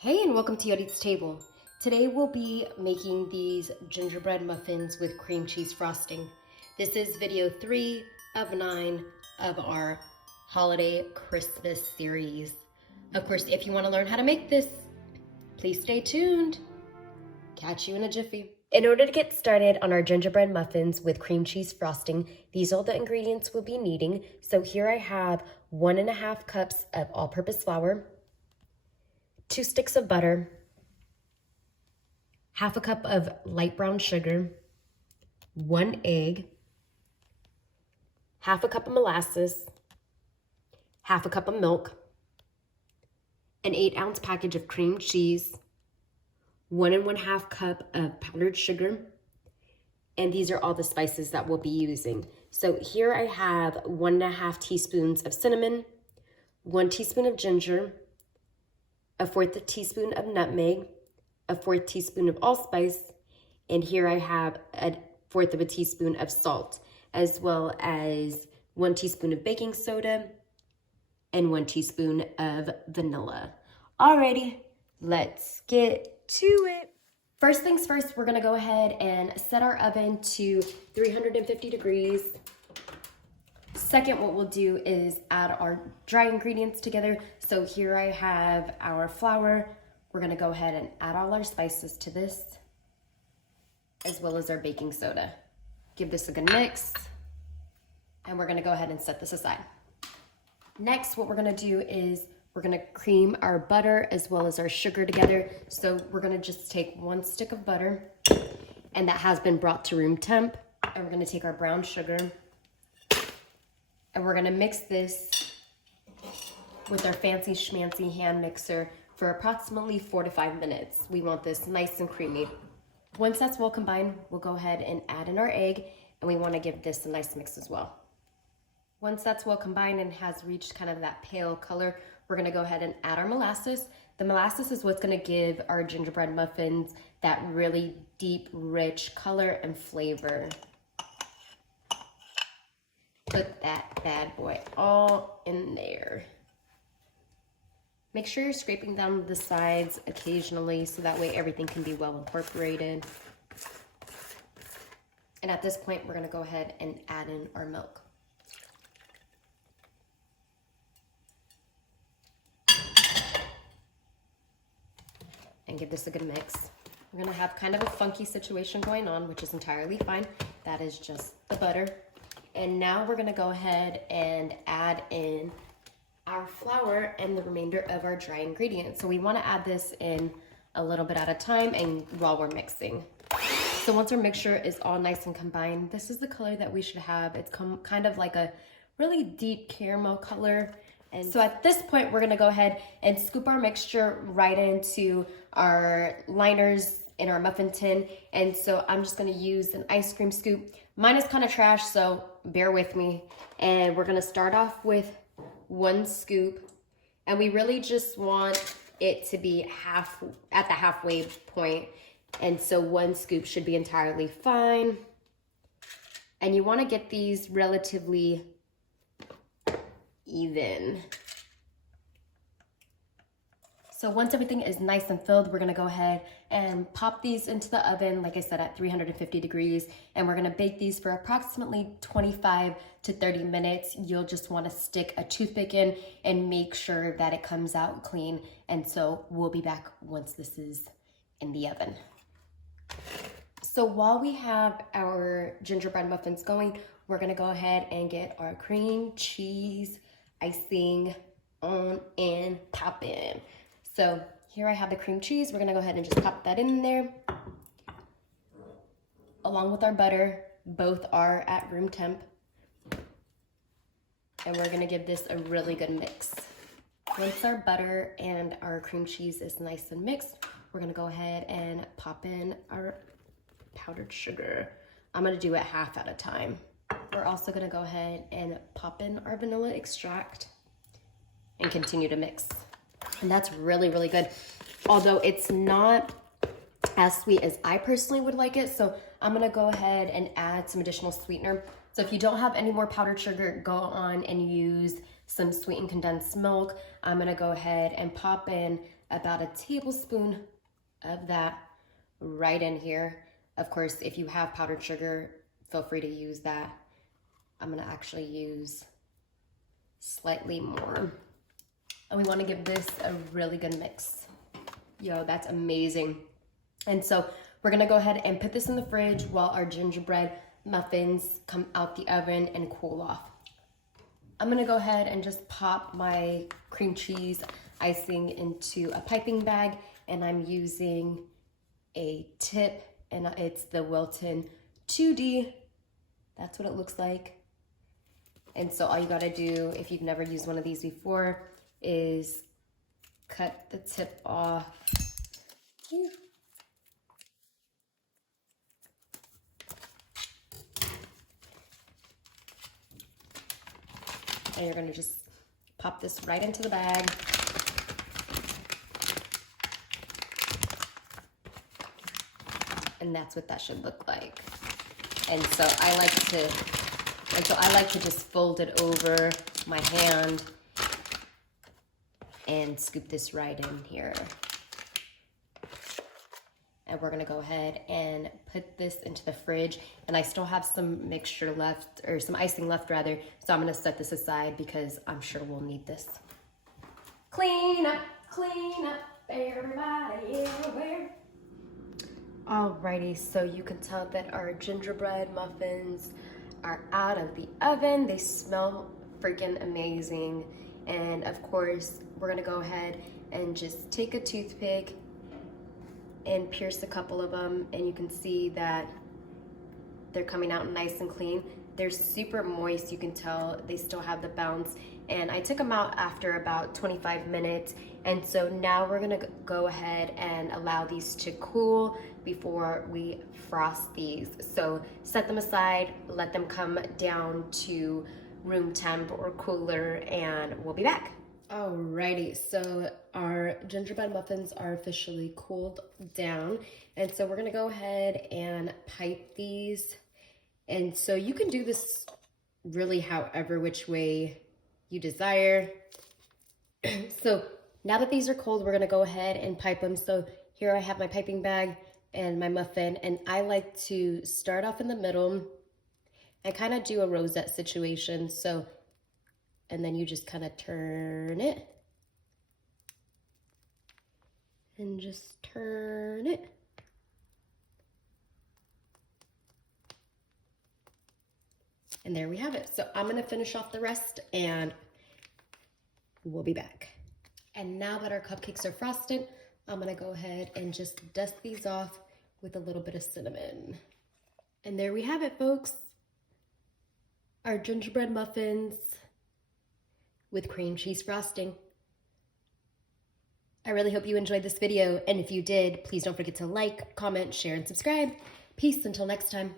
Hey, and welcome to Yodi's Table. Today we'll be making these gingerbread muffins with cream cheese frosting. This is video 3 of 9 of our holiday Christmas series. Of course, if you want to learn how to make this, please stay tuned. Catch you in a jiffy. In order to get started on our gingerbread muffins with cream cheese frosting, these are the ingredients we'll be needing. So here I have 1.5 cups of all-purpose flour, 2 sticks of butter, 1/2 cup of light brown sugar, 1 egg, 1/2 cup of molasses, 1/2 cup of milk, an 8-ounce package of cream cheese, 1 1/2 cup of powdered sugar, and these are all the spices that we'll be using. So here I have 1.5 teaspoons of cinnamon, 1 teaspoon of ginger, 1/4 teaspoon of nutmeg, 1/4 teaspoon of allspice, and here I have 1/4 teaspoon of salt, as well as 1 teaspoon of baking soda and 1 teaspoon of vanilla. Alrighty, let's get to it. First things first, we're gonna go ahead and set our oven to 350 degrees. Second, what we'll do is add our dry ingredients together. So here I have our flour. We're gonna go ahead and add all our spices to this, as well as our baking soda. Give this a good mix, and we're gonna go ahead and set this aside. Next, what we're gonna do is we're gonna cream our butter as well as our sugar together. So we're gonna just take 1 stick of butter, and that has been brought to room temp, and we're gonna take our brown sugar, and we're gonna mix this with our fancy schmancy hand mixer for approximately 4 to 5 minutes. We want this nice and creamy. Once that's well combined, we'll go ahead and add in our egg, and we wanna give this a nice mix as well. Once that's well combined and has reached kind of that pale color, we're gonna go ahead and add our molasses. The molasses is what's gonna give our gingerbread muffins that really deep, rich color and flavor. Put that bad boy all in there. Make sure you're scraping down the sides occasionally so that way everything can be well incorporated. And at this point, we're gonna go ahead and add in our milk. And give this a good mix. We're gonna have kind of a funky situation going on, which is entirely fine. That is just the butter. And now we're gonna go ahead and add in our flour and the remainder of our dry ingredients. So we wanna add this in a little bit at a time and while we're mixing. So once our mixture is all nice and combined, this is the color that we should have. It's kind of like a really deep caramel color. And so at this point, we're gonna go ahead and scoop our mixture right into our liners in our muffin tin. And so I'm just gonna use an ice cream scoop. Mine is kind of trash, so bear with me. And we're gonna start off with 1 scoop. And we really just want it to be at the halfway point. And so 1 scoop should be entirely fine. And you wanna get these relatively even. So once everything is nice and filled, we're gonna go ahead and pop these into the oven, like I said, at 350 degrees, and we're gonna bake these for approximately 25 to 30 minutes. You'll just wanna stick a toothpick in and make sure that it comes out clean. And so we'll be back once this is in the oven. So while we have our gingerbread muffins going, we're gonna go ahead and get our cream cheese icing on and pop in. So here I have the cream cheese. We're gonna go ahead and just pop that in there. Along with our butter, both are at room temp. And we're gonna give this a really good mix. Once our butter and our cream cheese is nice and mixed, we're gonna go ahead and pop in our powdered sugar. I'm gonna do it half at a time. We're also gonna go ahead and pop in our vanilla extract and continue to mix. And that's really, really good. Although it's not as sweet as I personally would like it. So I'm gonna go ahead and add some additional sweetener. So if you don't have any more powdered sugar, go on and use some sweetened condensed milk. I'm gonna go ahead and pop in about a tablespoon of that right in here. Of course, if you have powdered sugar, feel free to use that. I'm gonna actually use slightly more. And we wanna give this a really good mix. Yo, that's amazing. And so we're gonna go ahead and put this in the fridge while our gingerbread muffins come out the oven and cool off. I'm gonna go ahead and just pop my cream cheese icing into a piping bag, and I'm using a tip, and it's the Wilton 2D. That's what it looks like. And so all you gotta do, if you've never used one of these before, is cut the tip off. And you're gonna just pop this right into the bag. And that's what that should look like. And so I like to just fold it over my hand and scoop this right in here. And we're gonna go ahead and put this into the fridge. And I still have some mixture left, or some icing left rather, so I'm gonna set this aside because I'm sure we'll need this. Clean up, everybody everywhere. Alrighty, so you can tell that our gingerbread muffins are out of the oven. They smell freaking amazing. And of course, we're gonna go ahead and just take a toothpick and pierce a couple of them, and you can see that they're coming out nice and clean. They're super moist, you can tell they still have the bounce. And I took them out after about 25 minutes. And so now we're gonna go ahead and allow these to cool before we frost these. So set them aside, let them come down to room temp or cooler, and we'll be back. Alrighty, so our gingerbread muffins are officially cooled down. And so we're gonna go ahead and pipe these. And so you can do this really however which way you desire. So now that these are cold, we're gonna go ahead and pipe them. So here I have my piping bag and my muffin, and I like to start off in the middle and kind of do a rosette situation. So, and then you just kind of turn it and just turn it. And there we have it. So I'm gonna finish off the rest and we'll be back. And now that our cupcakes are frosted, I'm gonna go ahead and just dust these off with a little bit of cinnamon. And there we have it, folks. Our gingerbread muffins with cream cheese frosting. I really hope you enjoyed this video, and if you did, please don't forget to like, comment, share, and subscribe. Peace until next time.